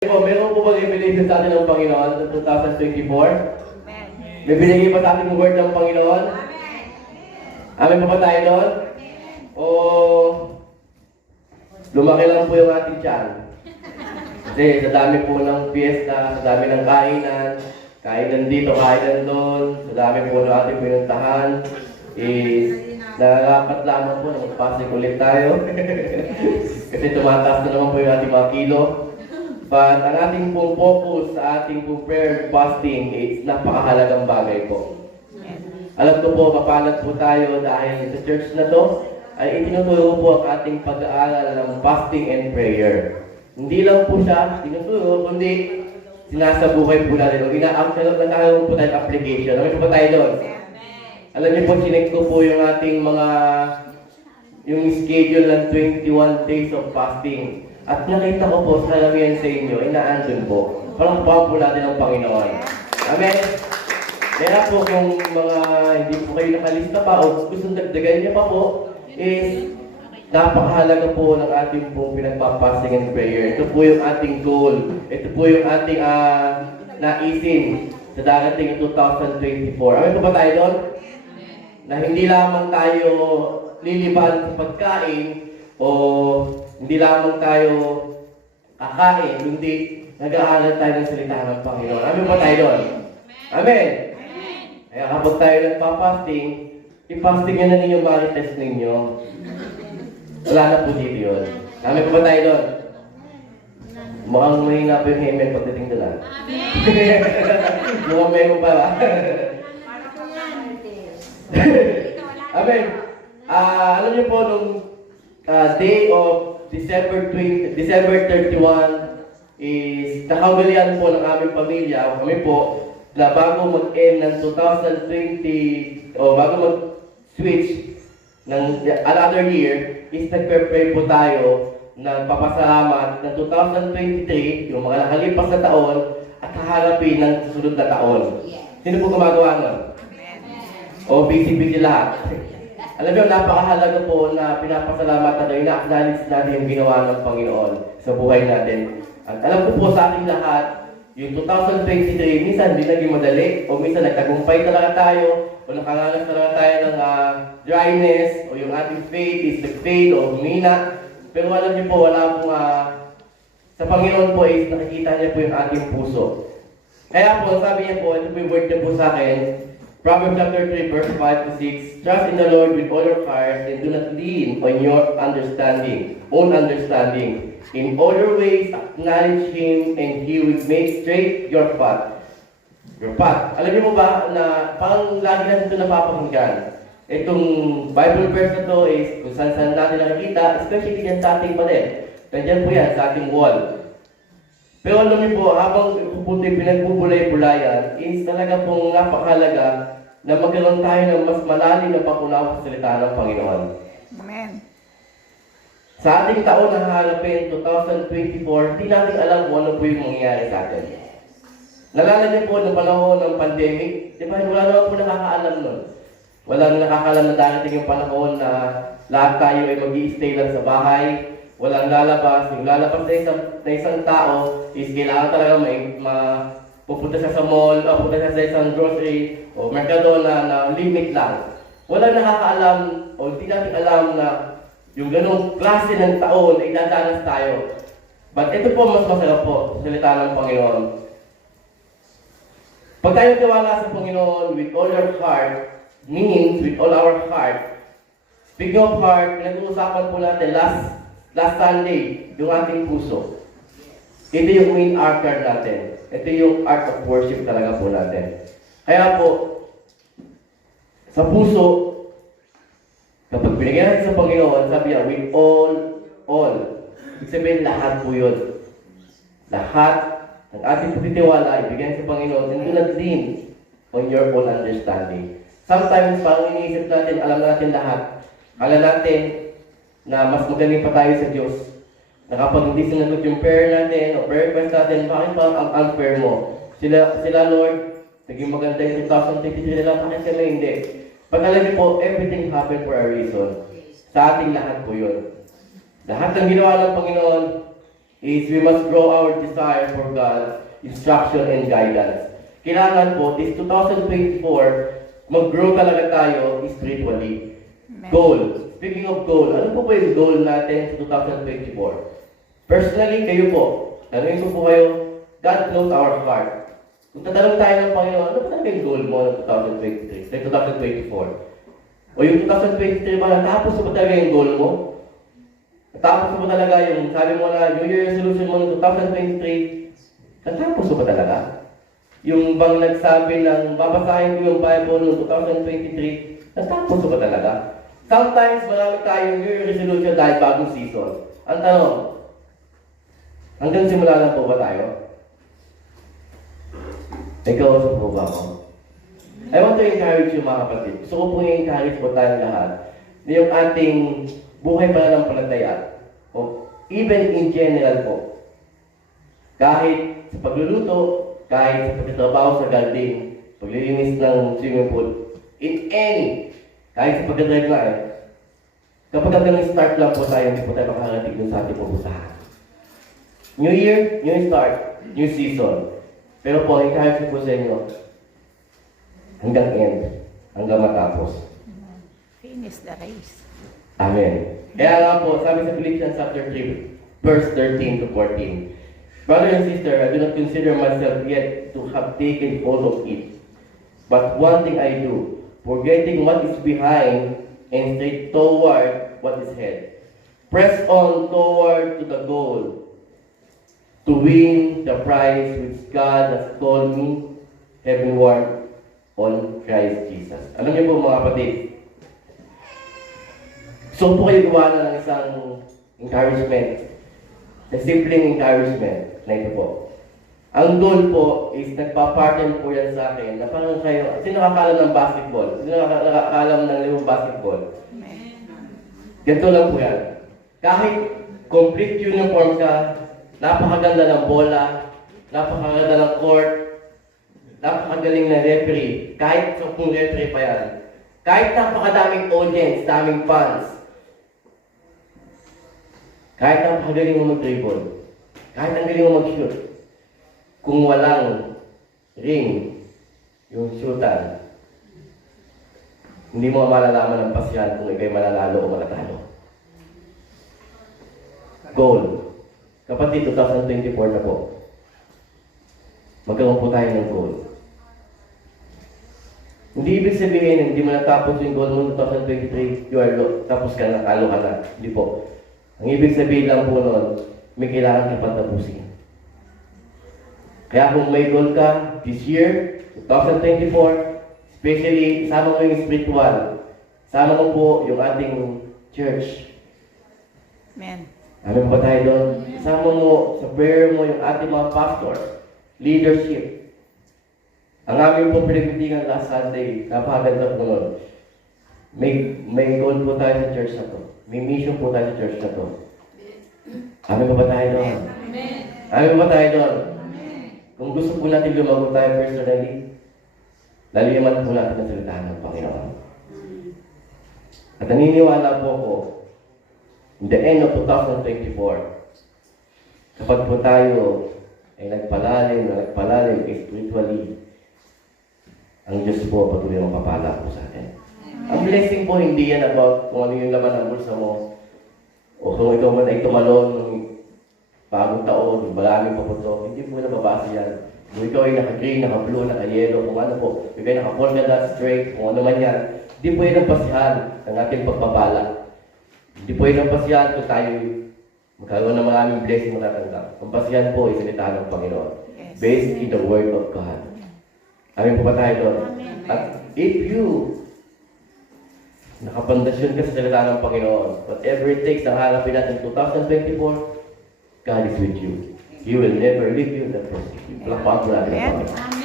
Meron po bang ibinigay sa atin ng Panginoon sa 2024? May binigay pa sa ating word ng Panginoon? Amen pa ba tayo doon? O lumaki lang po yung ating tiyan? Kasi sa dami po ng fiesta, sa dami ng kainan dito, kainan doon, sa dami po ng ating pinuntahan, narapat lamang po na magpasig ulit tayo. Kasi tumataas na naman po yung ating mga kilo. But ang ating pong focus sa ating pong prayer and fasting is napakahalagang bagay po. Alam ko po, mapalad po tayo dahil sa church na to ay itinuturo po ang ating pag-aaral ng fasting and prayer. Hindi lang po siya tinuturo, kundi sinasabuhay po natin. O nagkakaroon po tayo application. Ano po tayo doon? Alam niyo po, sinek ko po yung ating yung schedule ng 21 days of fasting. At nakita ko po sa karamihan sa inyo, inaandun po. Palakpakan po natin ang Panginoon. Amen? Kaya po kung mga hindi po kayo nakalista pa o gustong dagdagan niyo pa po, is napakahalaga po ng ating pong pinagpapasing and prayer. Ito po yung ating goal. Ito po yung ating naisin sa darating 2024. Amen po ba tayo doon? Na hindi lamang tayo liliban sa pagkain o hindi lamang tayo kakain, kundi nag-aaral tayo ng salita ng Panginoon. Amen ba tayo doon? Amen! Kaya kapag tayo nagpa-fasting, i-fasting nyo na ninyo marites ninyo. Wala na po dito yun. Amen ba tayo doon? Mukhang mahina po yung amen pagdating doon. Amen! Mukhang meron pa ba? Amen! Alam niyo po, nung day of December 31 is nakawalian po ng aming pamilya, kami po, na bago mag-end ng 2020 o bago mag-switch ng another year, is nagpe-pray po tayo ng papasalamat ng 2023, yung mga nakalipas na taon, at haharapin ng susunod na taon. Sino po gumagawa nun? O busy-busy lahat? Alam niyo, napakahalaga po na pinapasalamat natin, ina-acknowledge natin yung ginawa ng Panginoon sa buhay natin. At alam ko po sa ating lahat, yung 2023, minsan hindi naging madali, o minsan nagtagumpay talaga tayo, o nakaranas talaga tayo ng dryness, o yung ating faith is nag-fail o humina. Pero alam niyo po, wala pong, sa Panginoon po is nakikita niya po yung ating puso. Kaya po, sabi niya po, ito po yung word niya po sa akin, Proverbs chapter 3, verse 5 to 6, Trust in the Lord with all your heart and do not lean on your own understanding. In all your ways, acknowledge Him and He will make straight your path. Alam niyo mo ba na parang lagi natin ito napapakinggan? Itong Bible verse na ito is kung saan natin nakikita, especially dyan sa ating pader. Nandiyan po yan sa ating wall. Pero alam niyo po, habang pinagbubulay-bulayan, is talaga pong napakahalaga na magkaroon tayo ng mas malalim na pakunaw sa salita ng Panginoon. Amen. Sa ating taon na haharapin, 2024, hindi natin alam kung ano po yung mangyayari sa atin. Nalala niyo po ng panahon ng pandemic, di ba? Wala naman po nakakaalam nun. Walang nakakaalam na darating yung panahon na lahat tayo ay mag-i-stay lang sa bahay. Walang lalabas. Yung lalabas na isang tao is kailangan talaga pupunta siya sa mall, pupunta siya sa isang grocery o merkado na limit lang. Walang nakakaalam o hindi natin alam na yung ganong klase ng taon ay dadanas tayo. But ito po mas masarap po sa salita ng Panginoon. Pag tayo tiwala sa Panginoon with all your heart, means with all our heart. Speaking of heart, pinag-uusapan po natin last Sunday, yung ating puso. Ito yung main altar natin. Ito yung art of worship talaga po natin. Kaya po, sa puso, kapag binigyan natin sa Panginoon, sabi niya, with all. Ibig sabihin, lahat po yun. Lahat ng ating pagtitiwala, ibigyan sa Panginoon, and do not lean on your own understanding. Sometimes, parang iniisip natin, alam natin lahat. Alam natin, na mas magaling pa tayo sa Diyos. Na kapag hindi sinagot yung prayer natin o prayer request natin, bakit pa ang unfair mo? Sila Lord, naging maganda yung 2023 nila, bakit kami hindi? Pag alam niyo po, everything happened for a reason. Sa ating lahat po yun. Lahat ng ginawa ng Panginoon, is we must grow our desire for God's instruction and guidance. Kailangan po, this 2024, mag-grow talaga tayo spiritually. Goal. Speaking of goal, ano po ba yung goal natin sa 2024? Personally, kayo po, tanongin ko po kayo, God knows our heart. Kung tatanong tayo ng Panginoon, ano ba talaga yung goal mo ng 2023, ng 2024? O yung 2023 ba, natapos mo ba talaga yung goal mo? Natapos mo ba talaga yung, sabi mo na, New Year resolution mo ng 2023, natapos mo ba talaga? Yung bang nagsabi ng, babasahin ko yung Bible ng 2023, natapos mo ba talaga? Sometimes, marami tayong New Year resolution dahil bagong season. Ang tanong, hanggang simula lang po ba tayo? Ikaw, sa po ba ako? I want to encourage you mga kapatid. Gusto ko po i-encourage po tayong lahat na yung ating buhay pananampalataya, o even in general po, kahit sa pagluluto, kahit sa pagtatrabaho sa garden, paglilinis ng swimming pool, in any, kahit sa pagdadrive na kapag hanggang start lang po tayo, hindi po tayo makakarating dun sa ating pupusahan. New Year, new start, new season. Pero po, encourage ko po sa inyo, hanggang end, hanggang matapos. Finish the race. Amen. Kaya nga po, sabi sa Philippians chapter 3, verse 13 to 14, Brother and sister, I do not consider myself yet to have taken hold of it. But one thing I do, forgetting what is behind and straight toward what is ahead. Press on toward to the goal, to win the prize which God has called me heavenward on Christ Jesus. Alam niyo po mga kapatid, gusto po kayo gawa ng isang encouragement, na simpleng encouragement na ito po. Ang goal po is nagpa-partner po yan sa akin na parang kayo, sino nakakalam ng basketball? Sino nakakalam ng laro basketball? Ganito lang po yan. Kahit complete uniform ka, napakaganda ng bola, napakaganda ng court, napakagaling na referee, kahit kung referee pa yan. Kahit napakadaming audience, daming fans, kahit napakagaling mo mag-dribble, kahit ang galing mo mag-shoot, kung walang ring, yung shootan, hindi mo malalaman ang pasyan kung ikaw'y mananalo o manatalo. Goal. Kapatid, 2024 na po. Magkaroon po tayo ng goal. Hindi ibig sabihin, hindi mo natapos yung goal mo 2023, you are low, tapos ka na, talo ka na. Hindi po. Ang ibig sabihin lang po nun, may kailangan kang patapusin. Kaya kung may goal ka this year, 2024, especially, sama mo yung spiritual, sama mo po yung ating church. Amen. Ano ba tayo doon? Sama mo sa prayer mo yung ating mga pastor, leadership. Ang aming po pinagbitingan last Sunday, napakaganda po nun. May goal po tayo sa church na to. May mission po tayo sa church na to. Amin ba tayo doon? Amin ba tayo doon? Kung gusto po natin lumago tayo personally, laliman po natin ang salita ng Panginoon. At naniniwala po ako, in the end of 2024, kapag po tayo ay nagpalalim spiritually, ang Diyos po patuloy ang papala po sa atin. Ang blessing po hindi yan about kung ano yung laman ng bulsa mo, o kung ikaw man ay tumalon ng bagong taon, maraming paputok, hindi po nababasa yan. Kung ikaw ay naka-green, naka-blue, naka-yellow, kung ano po, kung ikaw ay naka-polka dot straight, kung ano man yan, hindi po yan ang pasihan ng ating pagpapala. Hindi po yan ang pasihan kung tayo magkaroon ng maraming blessing matatanggap. Ang pasihan po ay salita ng Panginoon. Yes. Based in the Word of God. Amin po ba tayo doon? At if you nakapandasyon ka sa salita ng Panginoon, whatever it takes na hanapin natin 2024, God is with you. He will never leave you, never forsake you. Palakpakan mo natin ang Panginoon.